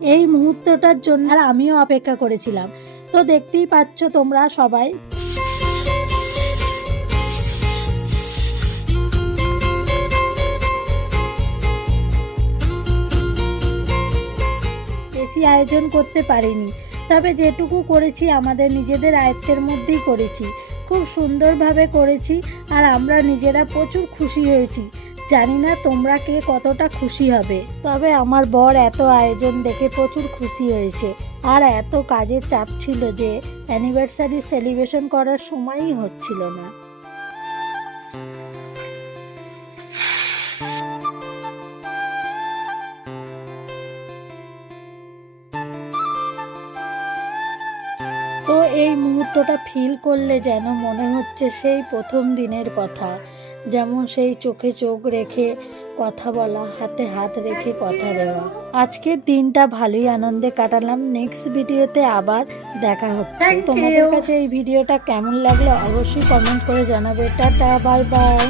এই মুহূর্তটার জন্য আর আমিও অপেক্ষা করেছিলাম। তো দেখতেই পাচ্ছ তোমরা সবাই। বেশি আয়োজন করতে পারিনি, তবে যেটুকু করেছি আমাদের নিজেদের আয়ত্তের মধ্যেই করেছি। খুব সুন্দরভাবে করেছি আর আমরা নিজেরা প্রচুর খুশি হয়েছি। জানি না তোমরা কে কতটা খুশি হবে, তবে আমার বর এত আয়োজন দেখে প্রচুর খুশি হয়েছে। আর এত কাজের চাপ ছিল যে অ্যানিভার্সারি সেলিব্রেশন করার সময়ই হচ্ছিল না। তো এই মুহূর্তটা ফিল করলে যেন মনে হচ্ছে সেই প্রথম দিনের কথা, যেমন সেই চোখে চোখ রেখে কথা বলা, হাতে হাত রেখে কথা দেওয়া। আজকের দিনটা ভালোই আনন্দে কাটালাম। নেক্সট ভিডিওতে আবার দেখা হচ্ছে। তোমাদের কাছে এই ভিডিওটা কেমন লাগলো অবশ্যই কমেন্ট করে জানাবে। Tata, bye bye.